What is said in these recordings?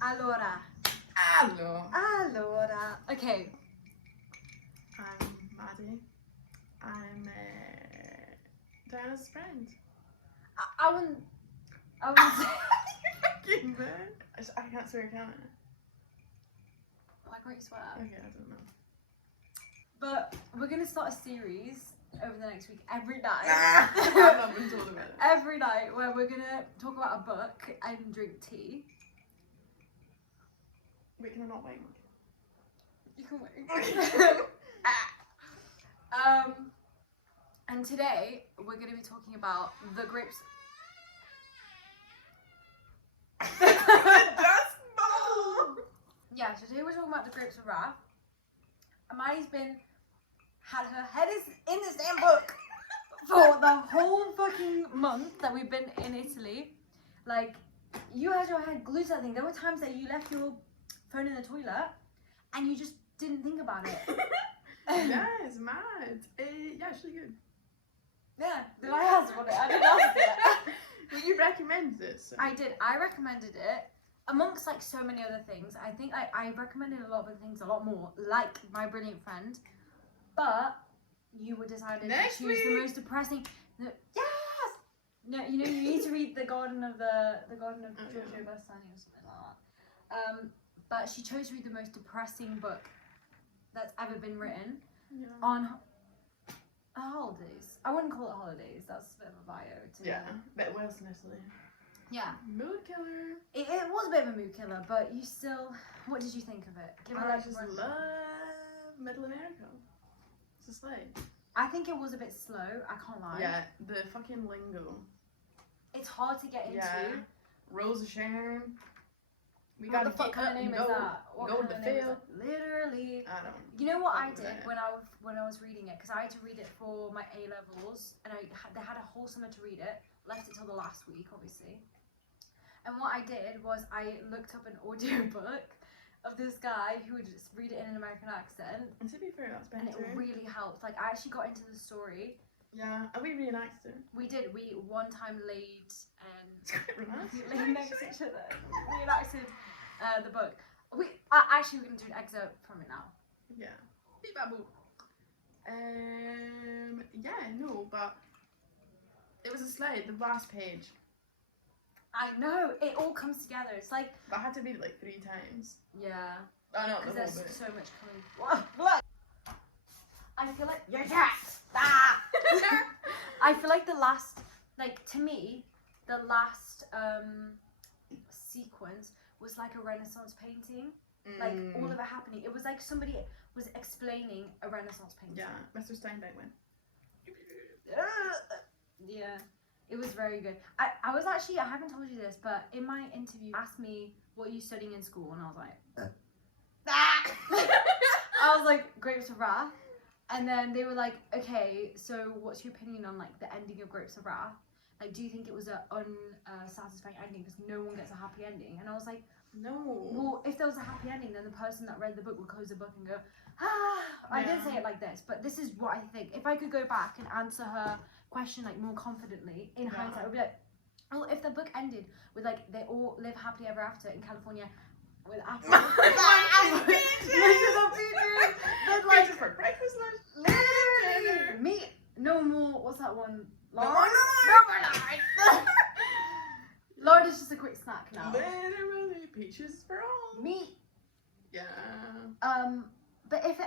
Allora. Okay. I'm Maddie. I'm Diana's friend. I wouldn't say. Fucking man. I can't swear, can I? Why can't you swear? Okay, I don't know. But we're gonna start a series over the next week every night. I've not been told about it. Every night where we're gonna talk about a book and drink tea. Wait, can I not wait? You can wait. And today we're gonna be talking about the grapes. Yeah, so today we're talking about the grapes of wrath. Amali's had her head in the same book for the whole fucking month that we've been in Italy. Like, you had your head glued to that thing. There were times that you left your phone in the toilet and you just didn't think about it. Yeah, it's mad. Yeah, it's really good. Yeah, did I ask for it? I didn't ask it. Well, you recommended it. So. I did. I recommended it. Amongst like so many other things, I think I recommended a lot of other things a lot more, like My Brilliant Friend, but you were decided to choose the most depressing. Yes. No, you know you need to read the Garden of Giorgio Bassani or something like that. But she chose to read the most depressing book that's ever been written on holidays. I wouldn't call it holidays. That's a bit of a bio. But Wales and Italy. Yeah. Mood killer. It was a bit of a mood killer, but you still. What did you think of it? I just love Middle America. It's a slay. I think it was a bit slow. I can't lie. Yeah, the fucking lingo. It's hard to get into. Yeah. Rose of Sharon. We What gotta the fuck kind of name is that? What go kind to of the name is field. that? Literally. I don't. You know what I fuck with did it. when I was reading it, because I had to read it for my A levels, and they had a whole summer to read it. Left it till the last week, obviously. And what I did was I looked up an audiobook of this guy who would just read it in an American accent. And to be fair, that's better. And it really helped. Like, I actually got into the story. Yeah, and we reenacted it. We did. We one time laid and It's quite romantic. laid next to each other. Reenacted the book. Actually, we're gonna do an excerpt from it now. Yeah. Beep boo. Yeah, no, but it was a slide. The last page. I know, it all comes together. It's like, But I had to read it like 3 times. yeah, Oh no, because the whole there's book. so much coming. I feel like your cat. Ah! I feel like the last, like to me, the last sequence was like a Renaissance painting. Like all of it happening. It was like somebody was explaining a Renaissance painting. Yeah, Mr. Steinbeck went. Yeah. It was very good. I was actually, I haven't told you this, but in my interview, asked me, what are you studying in school? And I was like, I was like, Grapes of Wrath. And then they were like, okay, so what's your opinion on like the ending of Grapes of Wrath? Like, do you think it was an unsatisfying ending because no one gets a happy ending? And I was like, No. well, if there was a happy ending, then the person that read the book would close the book and go, ah. I didn't say it like this, but this is what I think. If I could go back and answer her question like more confidently in hindsight, I would be like, well, if the book ended with like they all live happily ever after in California with apples, Like for breakfast lunch. literally, meat, no more. What's that one? Lard? No. Lard is just a quick snack now. Literally peaches for all. Meat. Yeah. But if it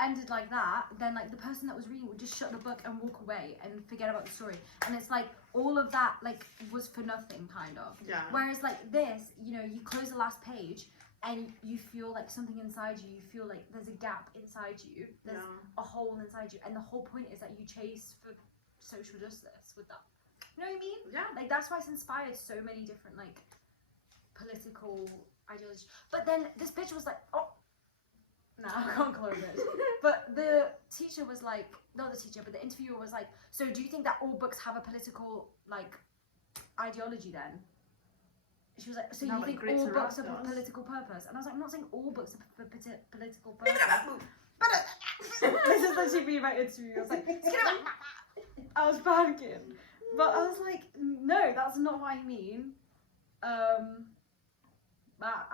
ended like that, then like the person that was reading would just shut the book and walk away and forget about the story. And it's like all of that like was for nothing, kind of. Yeah. Whereas like this, you know, you close the last page and you feel like something inside you. You feel like there's a gap inside you. There's a hole inside you, and the whole point is that you chase for social justice with that. You know what I mean? Yeah. Like that's why it's inspired so many different like political ideologies. But then this bitch was like, oh. No, I can't call her a bitch. But the teacher was like, not the teacher, but the interviewer was like, so do you think that all books have a political, like, ideology then? She was like, so you think all books are for political purpose? And I was like, I'm not saying all books are for political purpose. This is literally me in my interview. I was like, I was panicking. But I was like, no, that's not what I mean.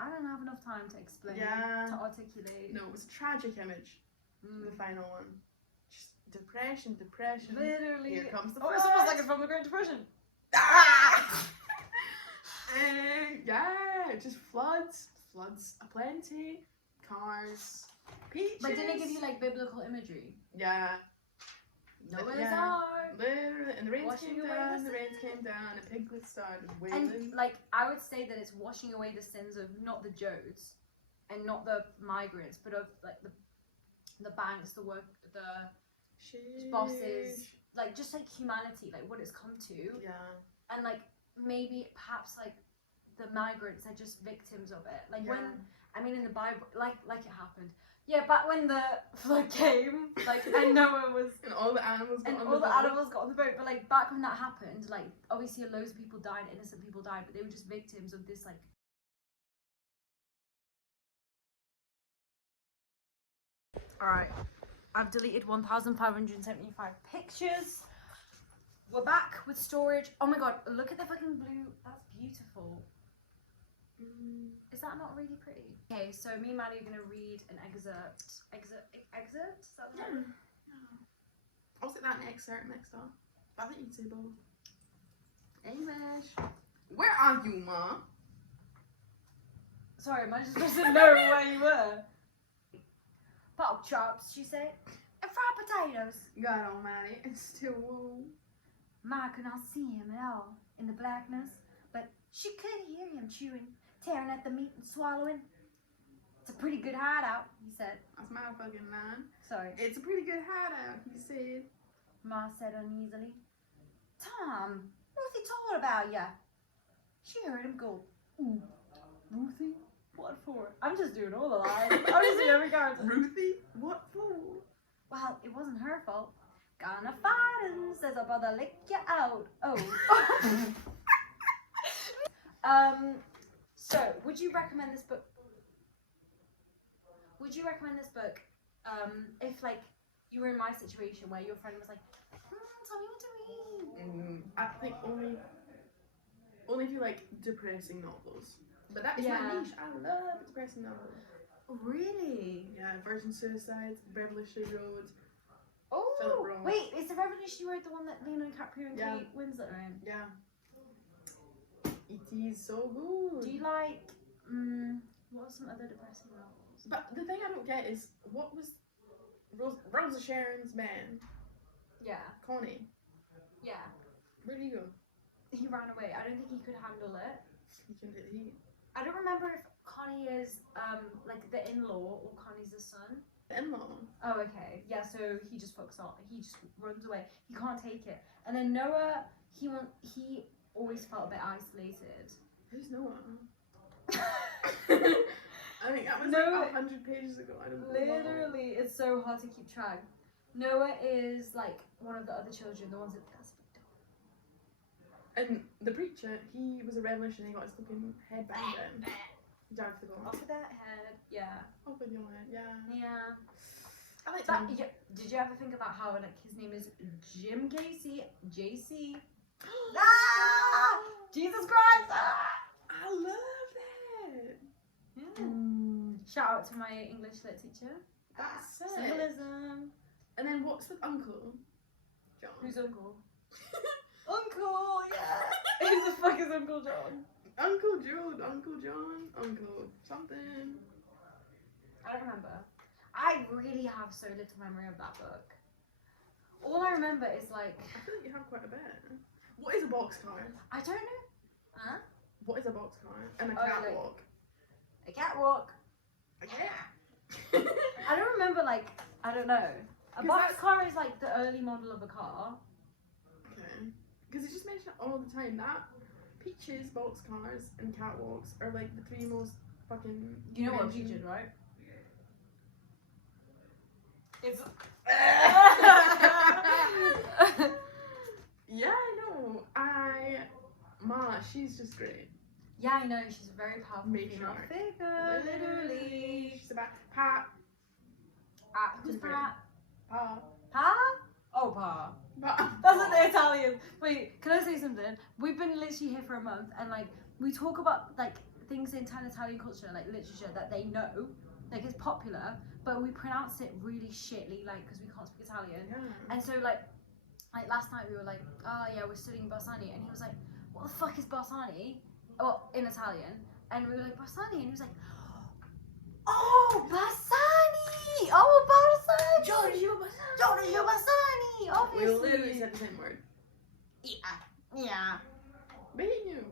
I don't have enough time to explain, Yeah. to articulate. No, it was a tragic image. The final one. Just depression. Literally. Here comes the it's almost like it's from the Great Depression. Yeah, just floods aplenty, cars, peaches. But didn't it give you like biblical imagery? Yeah. Noah's Yeah. Ark. Literally, and the rains Washing came away down, the the rains came down, and piglets started wailing. And like I would say that it's washing away the sins of not the Joes and not the migrants, but of like the banks, the bosses, like just like humanity, like what it's come to. Yeah. And like maybe perhaps like the migrants are just victims of it. Like when I mean in the Bible, like it happened. Yeah, back when the flood came, like and Noah was and all the animals got and on all the the boat. animals got on the boat. But like back when that happened, like obviously loads of people died, innocent people died, but they were just victims of this like. All right, I've deleted 1,575 pictures. We're back with storage. Oh my god, look at the fucking blue. That's beautiful. Is that not really pretty? Okay, so me and Maddie are gonna read an excerpt. Excerpt? Is that the word? I'll say that next up. I think you'd say both. English. Where are you, Ma? Sorry, am I just supposed to know where you were? Pork chops, she said, and fried potatoes. God almighty, it's still warm. Ma could not see him at all in the blackness, but she could hear him chewing, tearing at the meat and swallowing. It's a pretty good hideout, he said. That's my fucking line. Sorry. It's a pretty good hideout, he said. Ma said uneasily. Tom, Ruthie told about ya. She heard him go, ooh, Ruthie? What for? I'm just doing all the lines. I'm just doing every character. Ruthie? What for? Well, it wasn't her fault. Gonna fight him, says her brother, lick you out. Oh. So, would you recommend this book? Would you recommend this book if, like, you were in my situation where your friend was like, tell me what to read? I think only if you like depressing novels. But that is my niche. I love depressing novels. Really? Yeah, Virgin Suicides, Revolutionary Road. Oh, Philip Roth. wait, is the Revolutionary Road the one that Leonardo DiCaprio and Kate Winslet are in? Yeah. It is so good. Do you like, what are some other depressing novels? But the thing I don't get is, what was Rosa Sharon's man? Yeah. Connie. Yeah. Where did he go? He ran away. I don't think he could handle it. I I don't remember if Connie is like the in-law or Connie's the son. The in-law. Oh, okay. Yeah, so he just fucks off. He just runs away. He can't take it. And then Noah, he always felt a bit isolated. Who's Noah? I think that was like 100 pages ago. I don't know. Literally, it's so hard to keep track. Noah is like one of the other children, the ones that does. And the preacher, he was a revolutionary. He got his fucking head banged in. Died for the goal. Off of that head, yeah. Off with your head, yeah. Yeah. I like That, that. yeah. Did you ever think about how like his name is Jim Casey, JC? Ah! Jesus Christ! Ah! I love that. Yeah. Shout out to my English lit teacher. That's sick. Symbolism. And then what's with Uncle John? Who's Uncle? Uncle, yeah. Who the fuck is Uncle John? Uncle Jude, Uncle John, Uncle something. I don't remember. I really have so little memory of that book. All I remember is like. I feel like you have quite a bit. What is a boxcar? I don't know. Huh? What is a boxcar? And a Oh, catwalk. A catwalk. A cat. I don't remember, like, I don't know. A 'Cause boxcar is like the early model of a car. Okay. Because it's just mentioned all the time that peaches, boxcars, and catwalks are like the three most fucking. You know what a mentioned- peach is, right? It's. Yeah, I know. Ma, she's just great. Yeah, I know. She's a very powerful female Matriarch. figure. Literally. She's about Pat. Who's Super. Pat? Pa. Pa? Oh, Pa. Pa. That's what the Italians. Wait, can I say something? We've been literally here for a month, and like we talk about like things in Italian culture, like literature, that they know, like it's popular, but we pronounce it really shitly, like because we can't speak Italian. Yeah. And so like last night we were like, oh yeah, we're studying Barsani, and he was like, what the fuck is Barsani? Oh, in Italian, and we were like, Barsani, and he was like, oh, Barsani! Oh, Barsani! Giorgio Barsani! Obviously. We literally said the same word. Yeah. But he knew.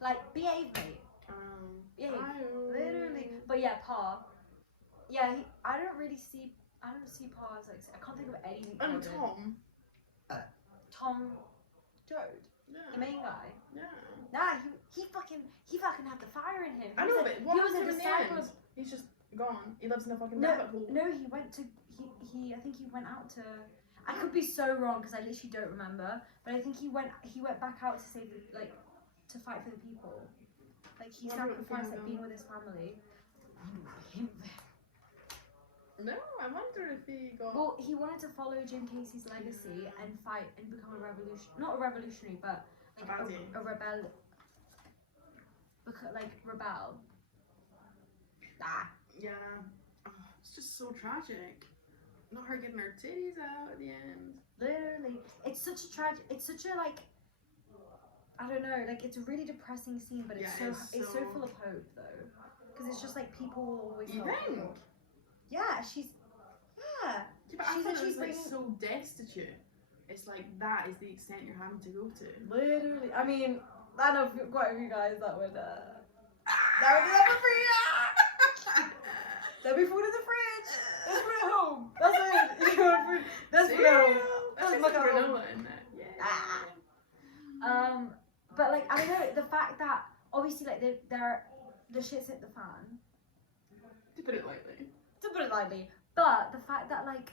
Like, behave, mate. Behave. Literally. But yeah, Pa. Yeah, I don't see Pa as like, I can't think of anything. And Tom. Tom Joad. Yeah. The main guy. Yeah. Nah, he fucking had the fire in him. I know, but what he was happened a to him in the disciple end? He's just gone. He lives in a fucking No, rabbit hole. no, he went to I think he went out to. I could be so wrong because I literally don't remember, but I think he went back out to save to fight for the people. Like he sacrificed like being with his family. No, I wonder if he got. Well, he wanted to follow Jim Casey's legacy and fight and become not a revolutionary, but like a rebel. Rebel. Ah. Yeah. Oh, it's just so tragic. Not her getting her titties out at the end. Literally, it's such a like, I don't know, like it's a really depressing scene, but it's so full of hope though, because it's just like people will always. You think? Yeah, Yeah, but I thought it was like so destitute. It's like that is the extent you're having to go to. Literally, I mean, I know quite a few guys that would do that for free. There'll be food in the fridge. Let's put it home. That's it. You want food? Let's put it home. That's like granola in there. Yeah. But like I don't know, the fact that obviously like the shit's hit the fan. To put it lightly. But the fact that like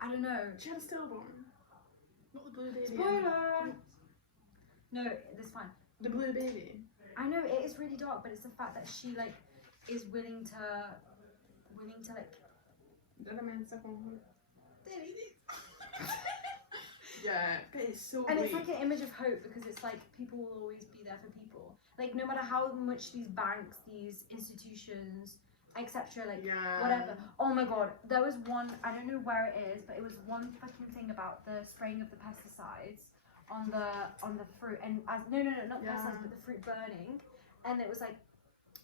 I don't know. She had a stillborn. Not the blue baby. Spoiler. No, that's fine. The blue baby. I know it is really dark, but it's the fact that she like is willing to like. That man stuck on her. Yeah, it's so. And it's like an image of hope because it's like people will always be there for people. Like no matter how much these banks, these institutions, etc. Like whatever. Oh my god, there was one. I don't know where it is, but it was one fucking thing about the spraying of the pesticides on the fruit and not pesticides but the fruit burning, and it was like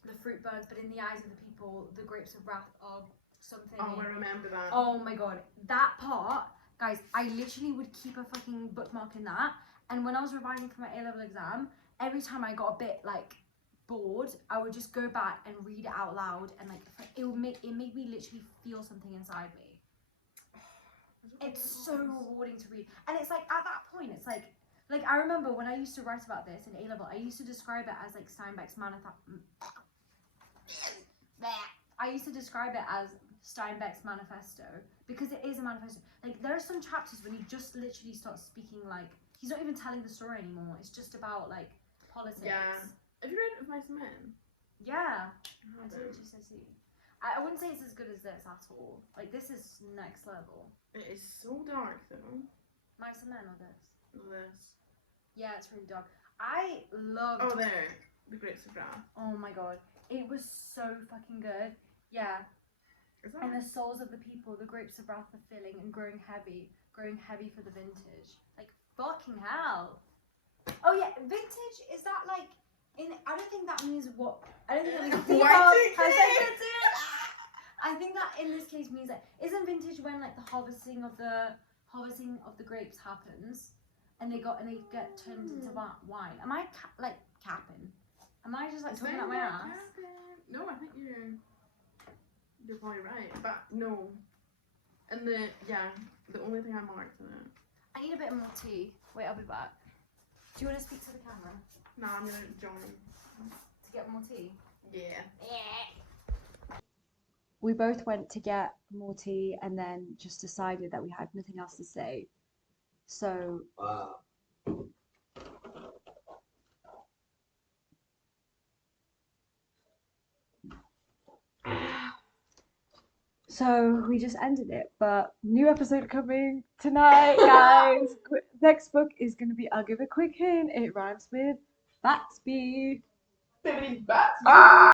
the fruit burns, but in the eyes of the people, the grapes of wrath are something. Oh, I remember that. Oh my god, that part, guys, I literally would keep a fucking bookmark in that. And when I was revising for my A-level exam, every time I got a bit like bored, I would just go back and read it out loud, and like it made me literally feel something inside me. It's so rewarding to read, and it's like at that point, it's like I remember when I used to write about this in A-level, I used to describe it as like Steinbeck's I used to describe it as Steinbeck's manifesto because it is a manifesto. Like there are some chapters when he just literally starts speaking like he's not even telling the story anymore. It's just about like politics. Yeah. Have you read Of Mice and Men? Yeah. I told you so. See. I wouldn't say it's as good as this at all. Like this is next level. It is so dark though. Mice and Men or this? This. Yeah, it's really dark. I loved. Oh, there. The Grapes of Wrath. Oh my god, it was so fucking good. Yeah. And the souls of the people, the grapes of wrath are filling and growing heavy for the vintage. Like fucking hell. Oh yeah, vintage is that like in? I don't think that means what. I don't think that means I think that in this case means that isn't vintage when like the harvesting of the grapes happens, and they get turned into wine. Am I capping? Am I just like talking out my ass? No, I think you're probably right, but no. And the only thing I marked in it. I need a bit more tea. Wait, I'll be back. Do you want to speak to the camera? No, I'm gonna join. To get more tea? Yeah. We both went to get more tea and then just decided that we had nothing else to say. So. Wow. So we just ended it, but new episode coming tonight, guys. Next book is going to be, I'll give a quick hint, it rhymes with Batsby. Bibbidi Batsby.